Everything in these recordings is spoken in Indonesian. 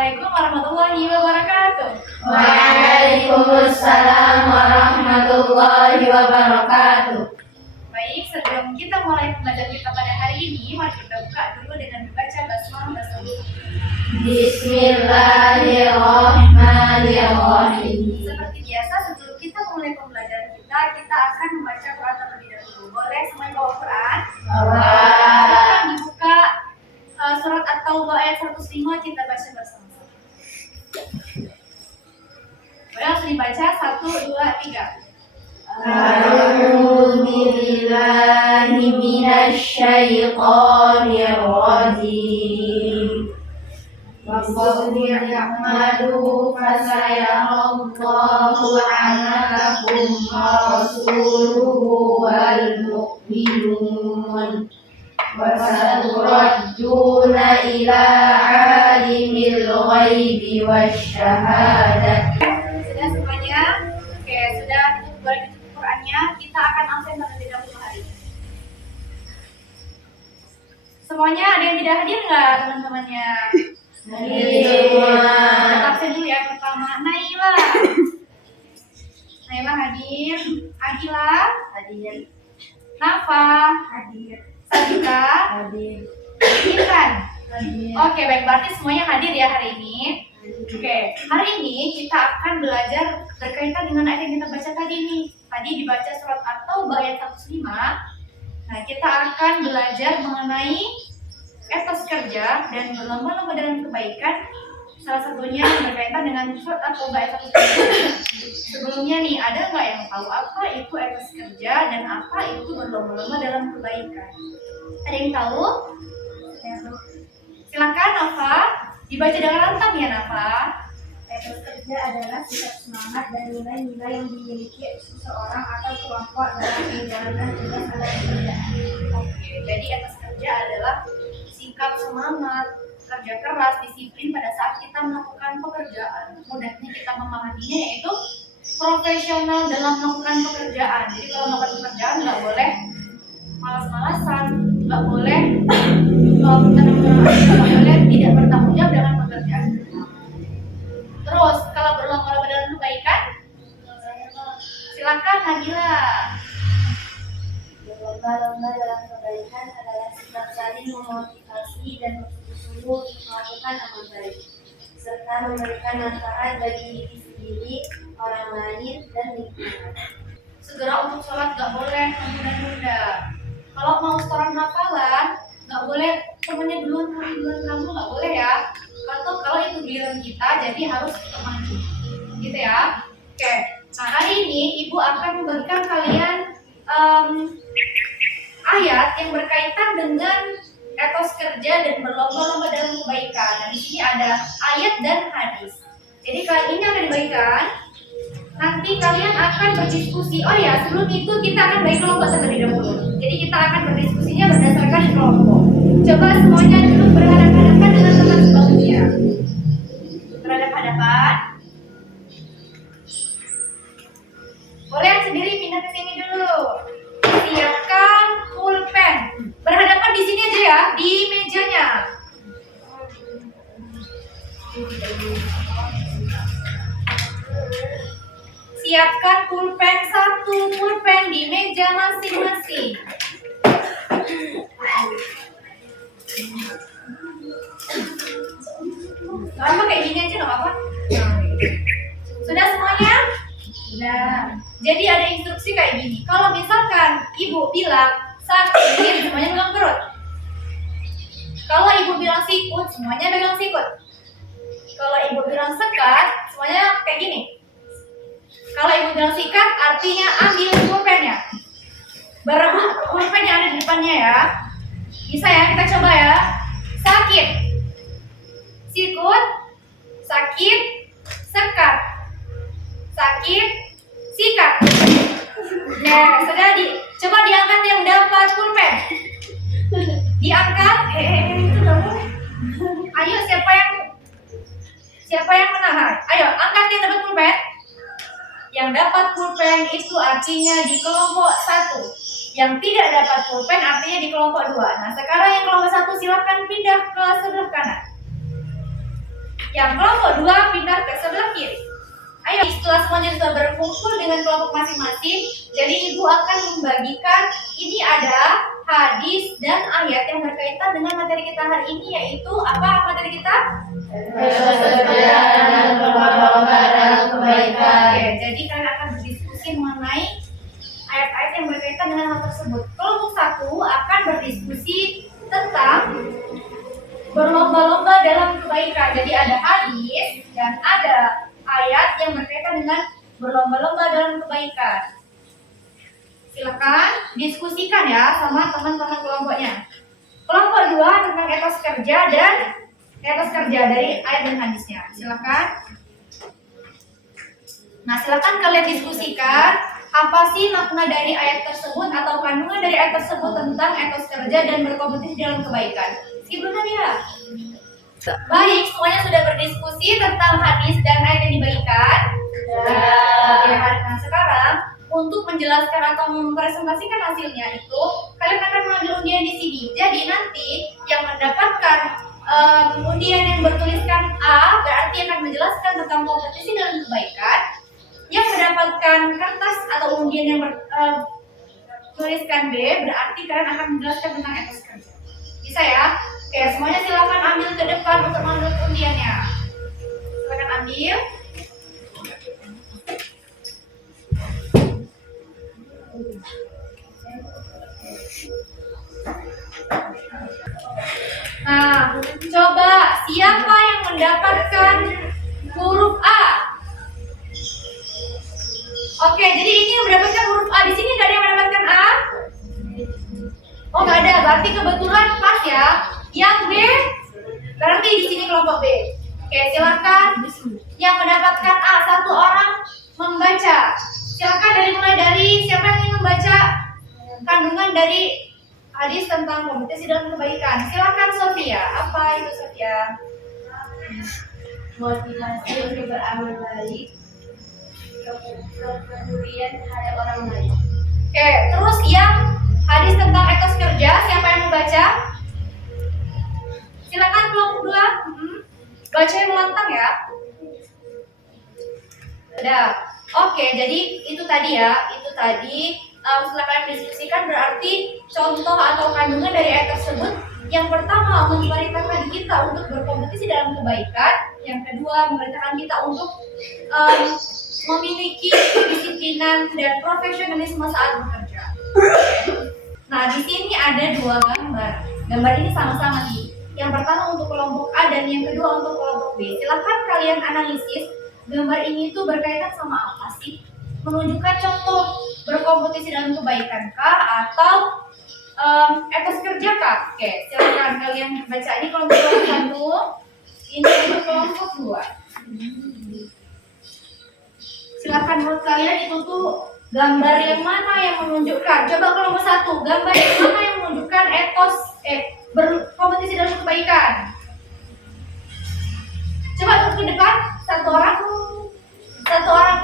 Assalamualaikum warahmatullahi wabarakatuh. Waalaikumsalam warahmatullahi wabarakatuh. Baik, sebelum kita mulai pembelajaran kita pada hari ini, mari kita buka dulu dengan membaca basmalah. Bismillahirrahmanirrahim. Seperti biasa, sebelum kita mulai pembelajaran kita akan membaca Quran terlebih dahulu. Boleh semuanya bawa Quran? Silakan dibuka surat At-Taubah ayat 105, kita baca bersama-sama. Boleh langsung dibaca 1, 2, 3. A'udzu billahi minasyaitonir rajim. Waqul ya'malu fasayarallahu 'amalakum wa rasuluhu wal mu'minun wa saturadduna ila 'alimil ghaibi wasyahadah. Sudah semuanya? Oke, sudah boleh ditutup Qurannya. Kita akan absen terlebih dahulu hari ini. Semuanya ada yang tidak hadir nggak teman-temannya? Kita absen dulu ya. Pertama, Naila. Naila hadir. Agila hadir. Nafa hadir. Sabita hadir. Irfan hadir. Oke, baik, berarti semuanya hadir ya hari ini. Oke, hari ini kita akan belajar berkaitan dengan ayat yang kita baca tadi nih. Tadi dibaca surat At-Taubah ayat 105. Nah, kita akan belajar mengenai etos kerja dan berlomba-lomba dalam kebaikan. Salah satunya yang berkaitan dengan surat At-Taubah ayat 105. Sebelumnya nih, ada nggak yang tahu apa itu etos kerja dan apa itu berlomba-lomba dalam kebaikan? Ada yang tahu? Silakan, Nafa. Dibaca dengan lantang ya, Nafa. Etos kerja adalah sikap semangat dan nilai-nilai yang dimiliki seseorang atau kelompok dalam menjalankan tugas atau pekerjaan. Oke, jadi etos kerja adalah sikap semangat, kerja keras, disiplin pada saat kita melakukan pekerjaan. Mudahnya kita memahaminya yaitu profesional dalam melakukan pekerjaan. Jadi kalau melakukan pekerjaan nggak boleh malas-malasan, nggak boleh tidak bertanggung jawab dengan pekerjaan. Terus kalau berlomba-lomba dalam kebaikan, silakan Nabila. Berlomba-lomba dalam kebaikan adalah sikap saling memotivasi dan bersungguh-sungguh melakukan amal baik, serta memberikan manfaat bagi diri sendiri, orang lain, dan lingkungan. Segera untuk sholat nggak boleh menunda-nunda. Kalau mau setoran hafalan, nggak boleh temennya duluan kamu, nggak boleh ya. Atau kalau itu giliran kita, jadi harus maju, gitu ya. Oke, nah hari ini Ibu akan membagikan kalian ayat yang berkaitan dengan etos kerja dan berlomba-lomba dalam kebaikan. Nah, di sini ada ayat dan hadis. Jadi kali ini akan dibagikan. Nanti kalian akan berdiskusi. Oh ya, sebelum itu kita akan bagi kelompok terlebih dahulu. Jadi kita akan berdiskusinya berdasarkan kelompok. Coba semuanya dulu berhadapan-hadapan dengan teman sebelumnya. Berhadapan-hadapan. Boleh yang sendiri pindah ke sini dulu. Siapkan pulpen. Berhadapan di sini aja ya, di mejanya. Siapkan pulpen, satu pulpen di meja masing-masing. Gak apa, kayak gini aja gak apa-apa. Sudah semuanya? Sudah. Jadi ada instruksi kayak gini. Kalau misalkan Ibu bilang sakit, semuanya pegang perut. Kalau Ibu bilang sikut, semuanya pegang sikut. Kalau Ibu bilang sekat, semuanya kayak gini. Kalau Ibu bilang sikat, artinya ambil pulpennya. Berebut pulpen yang ada di depannya ya. Bisa ya, kita coba ya. Sakit, sikut, sakit, sekat, sakit, sikat. Nah, sudah coba diangkat yang dapat pulpen. Diangkat, itu dong. Ayo, siapa yang menahan? Ayo, angkat yang dapat pulpen. Yang dapat pulpen itu artinya di kelompok 1. Yang tidak dapat pulpen artinya di kelompok 2. Nah, sekarang yang kelompok 1 silakan pindah ke sebelah kanan. Yang kelompok 2 pindah ke sebelah kiri. Ayo, setelah semuanya sudah berkumpul dengan kelompok masing-masing, jadi ibu akan membagikan, ini ada hadis dan ayat yang berkaitan dengan materi kita hari ini, yaitu apa materi kita? Oke, jadi kalian akan berdiskusi mengenai ayat-ayat yang berkaitan dengan hal tersebut. Kelompok 1 akan berdiskusi tentang berlomba-lomba dalam kebaikan. Jadi ada hadis dan ada ayat yang berkaitan dengan berlomba-lomba dalam kebaikan. Silakan diskusikan ya sama teman-teman kelompoknya. Kelompok 2 tentang etos kerja dan etos kerja dari ayat dan hadisnya. Silakan. Nah, silakan kalian diskusikan apa sih makna dari ayat tersebut atau kandungan dari ayat tersebut tentang etos kerja dan berkompetisi dalam kebaikan. Sebelumnya dia. Baik, semuanya sudah berdiskusi tentang hadis dan ayat yang dibagikan. Oke, nah sekarang untuk menjelaskan atau mempresentasikan hasilnya itu, kalian akan mengambil undian di sini. Jadi nanti yang mendapatkan undian yang bertuliskan A berarti akan menjelaskan tentang kompetisi dalam kebaikan. Yang mendapatkan kertas atau undian yang bertuliskan B berarti kalian akan menjelaskan tentang etos kerja. Bisa ya? Oke, semuanya silakan ambil ke depan untuk mengambil undiannya. Silakan ambil. Nah, coba siapa yang mendapatkan huruf A? Oke, jadi ini yang mendapatkan huruf A. Di sini nggak ada yang mendapatkan A? Oh, nggak ada. Berarti kebetulan pas ya. Yang B, berarti di sini kelompok B. Oke, silakan. Yang mendapatkan A, satu orang membaca. Silakan mulai dari siapa yang ingin membaca kandungan dari hadis tentang kompetisi dalam kebaikan. Silakan Sofia. Apa itu Sofia? Motivasi untuk beramal baik, kepedulian terhadap orang lain. Oke, terus yang hadis tentang etos kerja, siapa yang membaca? Silakan kelompok 2. Baca yang lantang ya. Sudah. Oke, jadi itu tadi ya. Itu tadi setelah kalian diskusikan berarti contoh atau kandungan dari ayat tersebut. Yang pertama memerintahkan kita untuk berkompetisi dalam kebaikan. Yang kedua memerintahkan kita untuk memiliki kedisiplinan dan profesionalisme saat bekerja. Nah, di sini ada 2 gambar. Gambar ini sama-sama nih. Yang pertama untuk kelompok A dan yang kedua untuk kelompok B. Silahkan kalian analisis gambar ini tuh berkaitan sama apa sih? Menunjukkan contoh berkompetisi dalam kebaikan kah atau etos kerja kah? Oke, silakan kalian baca ini kelompok 1, ini untuk kelompok 2. Silakan menurut kalian itu tuh gambar yang mana yang menunjukkan? Coba kelompok 1, gambar yang mana yang menunjukkan etos berkompetisi dalam kebaikan? Coba ke depan, satu orang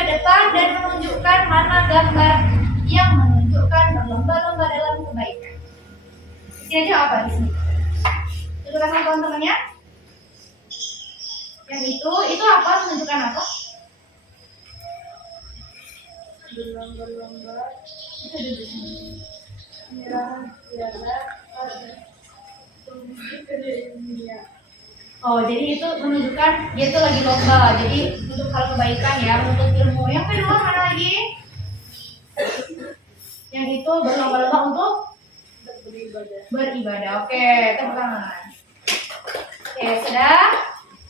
ke depan dan menunjukkan mana gambar yang menunjukkan berlomba-lomba dalam kebaikan. Di sini aja apa di sini? Tunjukkan sama teman-temannya. Yang itu apa? Menunjukkan apa? Berlomba-lomba menyerah Oh, jadi itu menunjukkan dia tuh lagi lomba. Jadi untuk hal kebaikan ya, menuntut ilmu. Yang kedua mana lagi? Yang itu berlomba-lomba untuk beribadah. Oke, tepuk tangan. Oke, sudah.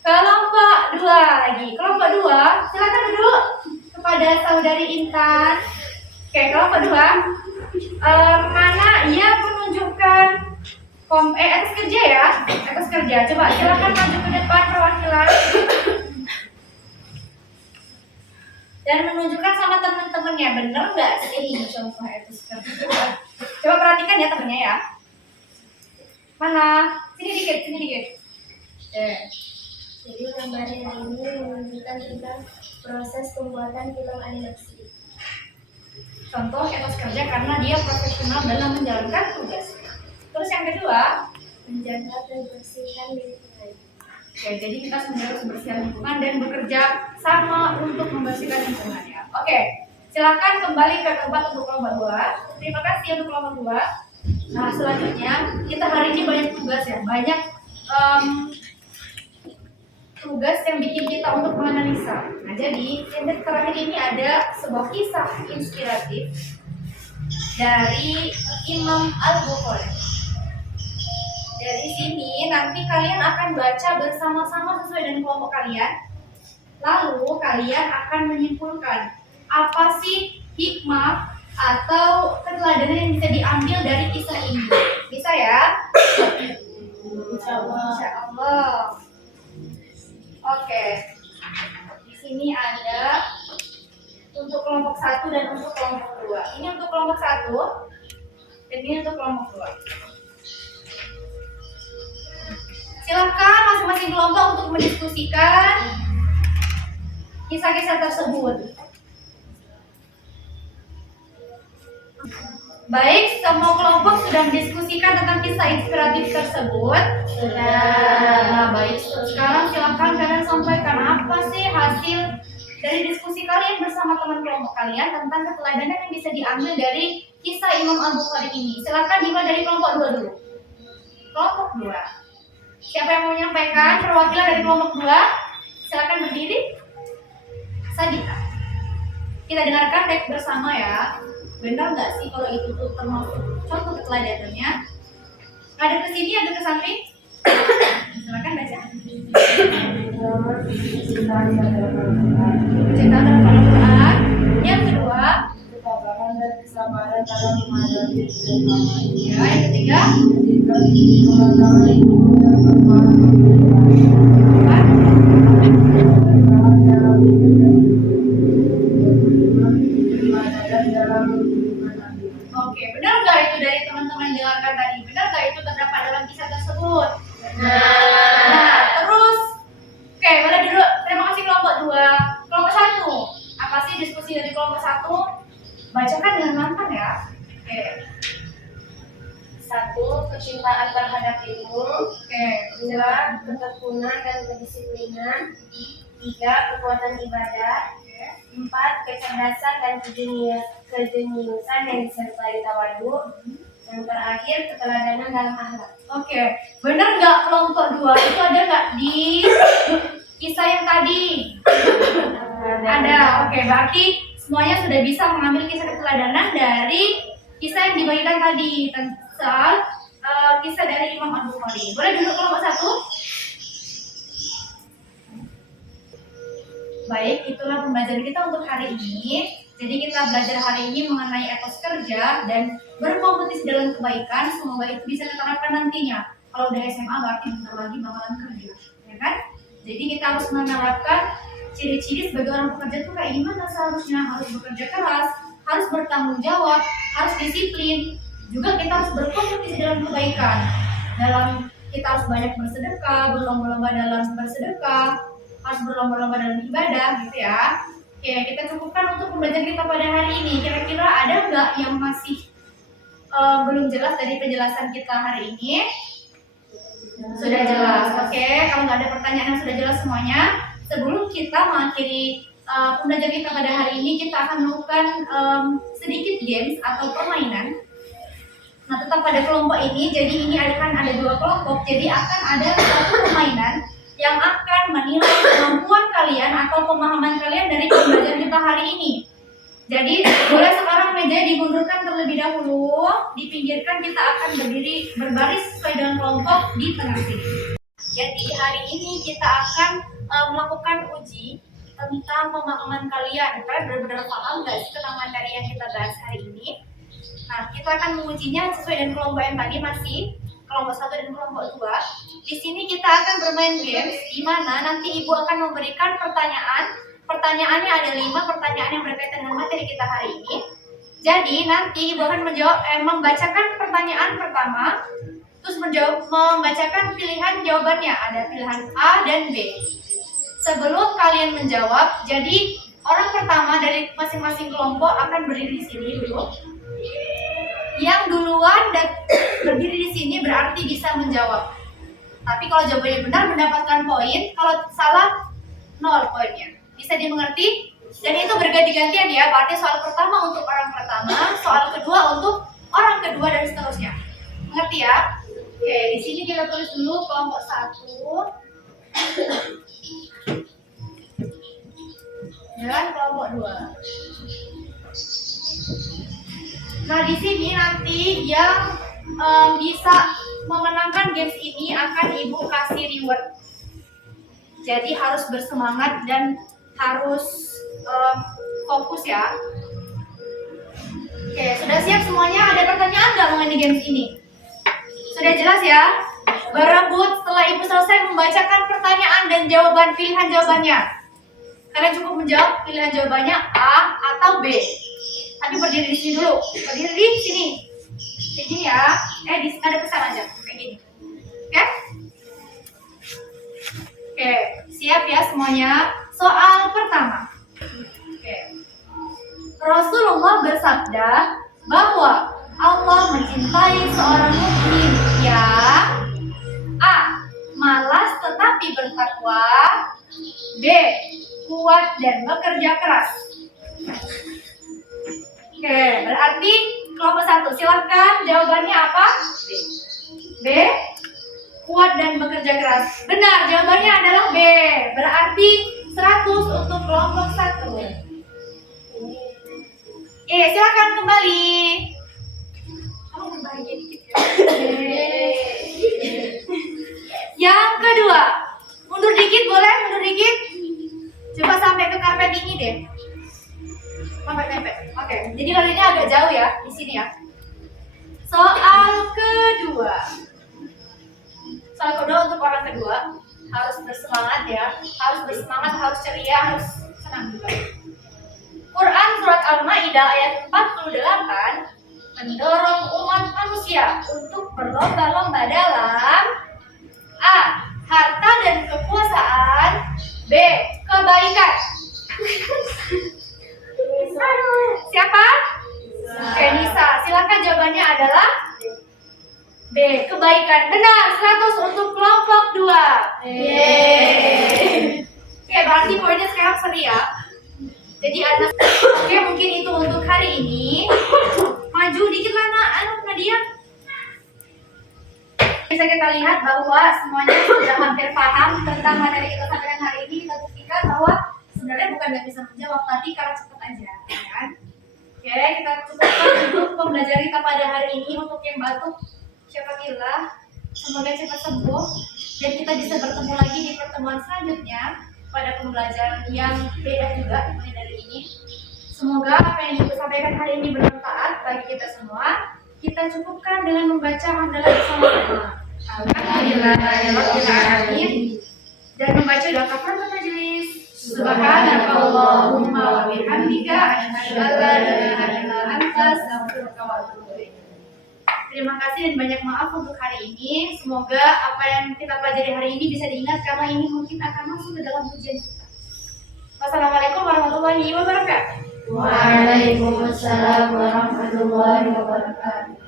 Kelompok 2 lagi. Kelompok 2, silakan duduk kepada saudari Intan. Oke, kelompok 2. Mana yang menunjukkan etos kerja ya? Etos kerja. Coba silakan maju ke depan perwakilan. Dan menunjukkan sama teman-temannya, bener nggak sih ini contoh etos kerja? Coba perhatikan ya temennya ya. Mana? Sini dikit. Jadi gambar yang ini menunjukkan tentang proses pembuatan film animasi. Contoh etos kerja karena dia profesional dalam menjalankan tugas. Terus yang kedua, Menjaga kebersihan lingkungan. Oke, jadi kita semuanya harus bersih lingkungan dan bekerja sama untuk membersihkan lingkungannya. Oke, silakan kembali ke tempat untuk kelompok 2. Terima kasih untuk kelompok 2. Nah, selanjutnya kita hari ini banyak tugas ya, banyak tugas yang bikin kita untuk menganalisa. Nah, jadi yang terakhir ini ada sebuah kisah inspiratif dari Imam Al-Bukhari. Dari sini nanti kalian akan baca bersama-sama sesuai dengan kelompok kalian. Lalu kalian akan menyimpulkan apa sih hikmah atau keteladanan yang bisa diambil dari kisah ini. Bisa ya? Insya Allah. Oke. Di sini ada untuk kelompok 1 dan untuk kelompok 2. Ini untuk kelompok 1 dan ini untuk kelompok 2. Silakan masing-masing kelompok untuk mendiskusikan kisah-kisah tersebut. Baik, semua kelompok sudah mendiskusikan tentang kisah inspiratif tersebut. Nah, baik. Sekarang silakan kalian sampaikan apa sih hasil dari diskusi kalian bersama teman kelompok kalian tentang keteladanan yang bisa diambil dari kisah Imam Al-Bukhari ini. Silakan dimulai dari kelompok 2 dulu. Kelompok 2. Siapa yang mau menyampaikan perwakilan dari kelompok 2? Silakan berdiri. Sadika. Kita dengarkan teks bersama ya. Benar nggak sih kalau itu tuh termasuk contoh keteladanannya? Ada ke sini, ada ke samping. Silakan baca. Kecintaan dalam Al-Quran. Yang kedua, Kesabaran dan kesabaran dalam menghadapi kesulitan. ya, yang ketiga, oke, benar nggak itu dari teman-teman yang dengarkan tadi? Benar nggak itu terdapat dalam kisah tersebut? Nah, terus, oke, boleh dulu. Terima kasih kelompok 2. Kelompok 1, apa sih diskusi dari kelompok 1? Bacakan dengan lantang ya. Oke, 1. Kecintaan terhadap ilmu. oke. 2. Ketekunan dan kedisiplinan. 3. Kekuatan ibadah. 4. Kecerdasan dan kejeniusan yang disertai tawadu. Yang terakhir, keteladanan dalam akhlak. Oke, benar nggak kelompok 2 itu ada nggak di kisah yang tadi? Ada. Oke, berarti semuanya sudah bisa mengambil kisah keteladanan dari kisah yang dibagikan tadi tentang kisah dari Imam Al-Bukhari. Boleh duduk kelompok 1? Baik, itulah pembelajaran kita untuk hari ini. Jadi kita belajar hari ini mengenai etos kerja dan berkompetisi dalam kebaikan. Semoga itu bisa diterapkan nantinya. Kalau udah SMA berarti bentar lagi bakalan kerja, ya kan? Jadi kita harus menerapkan ciri-ciri sebagai orang pekerja itu kayak gimana seharusnya. Harus bekerja keras, harus bertanggung jawab, harus disiplin. Juga kita harus berkompetisi dalam kebaikan. Kita harus banyak bersedekah, berlomba-lomba dalam bersedekah, harus berlomba-lomba dalam ibadah gitu ya. Oke, kita cukupkan untuk pembelajaran kita pada hari ini. Kira-kira ada nggak yang masih belum jelas dari penjelasan kita hari ini? Sudah jelas. Oke, kalau nggak ada pertanyaan yang sudah jelas semuanya, sebelum kita mengakhiri pembelajaran kita pada hari ini, kita akan melakukan sedikit games atau permainan. Nah, tetap pada kelompok ini, jadi ini akan ada 2 kelompok, jadi akan ada satu permainan yang akan menilai kemampuan kalian atau pemahaman kalian dari pembelajaran kita hari ini. Jadi boleh sekarang meja dimundurkan terlebih dahulu, dipinggirkan, kita akan berdiri berbaris sesuai dengan kelompok di tengah sini. Jadi hari ini kita akan melakukan uji tentang pemahaman kalian. Kalian benar-benar paham nggak sih tentang materi yang kita bahas hari ini? Nah, kita akan mengujinya sesuai dengan kelompok yang tadi masih kelompok 1 dan kelompok 2. Di sini kita akan bermain games di mana nanti Ibu akan memberikan pertanyaan. Pertanyaannya ada 5 pertanyaan yang berkaitan dengan materi kita hari ini. Jadi nanti Ibu akan membacakan pertanyaan pertama, terus membacakan pilihan jawabannya. Ada pilihan A dan B. Sebelum kalian menjawab, jadi orang pertama dari masing-masing kelompok akan berdiri di sini dulu. Yang duluan dan berdiri di sini berarti bisa menjawab. Tapi kalau jawabannya benar mendapatkan poin, kalau salah 0 poinnya. Bisa dimengerti? Dan itu berganti-gantian ya. Berarti soal pertama untuk orang pertama, soal kedua untuk orang kedua dan seterusnya. Mengerti ya? Oke, di sini kita tulis dulu kelompok 1 dan kelompok 2. Nah, di sini nanti yang bisa memenangkan games ini akan Ibu kasih reward. Jadi harus bersemangat dan harus fokus ya. Oke, sudah siap semuanya? Ada pertanyaan nggak mengenai games ini? Sudah jelas ya? Berebut setelah Ibu selesai membacakan pertanyaan dan jawaban pilihan jawabannya. Kalian cukup menjawab pilihan jawabannya A atau B. Tapi berdiri di sini dulu. Berdiri di sini. Kayak gini ya. Di ada pesan aja. Kayak gini. Oke? Oke, siap ya semuanya? Soal pertama. Oke. Rasulullah bersabda bahwa Allah mencintai seorang mukmin yang A. malas tetapi bertakwa, B. kuat dan bekerja keras. Oke, berarti kelompok 1 silahkan jawabannya apa? B. kuat dan bekerja keras. Benar, jawabannya adalah B. Berarti 100 untuk kelompok 1. Silakan kembali. Kamu berbahagia dikit ya. Yang kedua, mundur dikit boleh, mundur dikit. Coba sampai ke karpet ini deh. Sampai. Oke, jadi larinya agak jauh ya, di sini ya. Soal kedua. Soal kedua untuk orang kedua harus bersemangat ya, harus bersemangat, harus ceria, harus senang juga. Quran surat Al-Maidah ayat 48 mendorong umat manusia untuk berlomba-lomba dalam A. harta dan kekuasaan, B. kebaikan. Siapa? Oke, Nisa. Silakan jawabannya adalah B. kebaikan. Benar, 100 untuk kelompok 2. Oke, berarti poinnya sekarang seri ya. Jadi anak, oke mungkin itu untuk hari ini. Maju dikit lah anak Nadia. Bisa kita lihat bahwa semuanya sudah hampir paham tentang materi kita sampaikan hari ini. Kita buktikan bahwa sebenarnya bukan nggak bisa menjawab, tapi karena cepet aja, kan? Oke, kita cukupkan untuk pembelajaran kita pada hari ini. Untuk yang batuk, syafaqillah, semoga cepat sembuh dan kita bisa bertemu lagi di pertemuan selanjutnya pada pembelajaran yang beda juga mulai dari ini. Semoga apa yang Ibu sampaikan hari ini bermanfaat bagi kita semua. Kita cukupkan dengan membaca hamdalah bersama-sama. Alhamdulillahirabbil alamin dan membaca doa kafaratul majelis. Subhanakallahumma wa bihamdika asyhadu an la ilaha illa anta astaghfiruka wa atubu ilaik. Terima kasih dan banyak maaf untuk hari ini. Semoga apa yang kita pelajari hari ini bisa diingat karena ini mungkin akan masuk ke dalam ujian kita. Wassalamualaikum warahmatullahi wabarakatuh. Waalaikumsalam warahmatullahi wabarakatuh.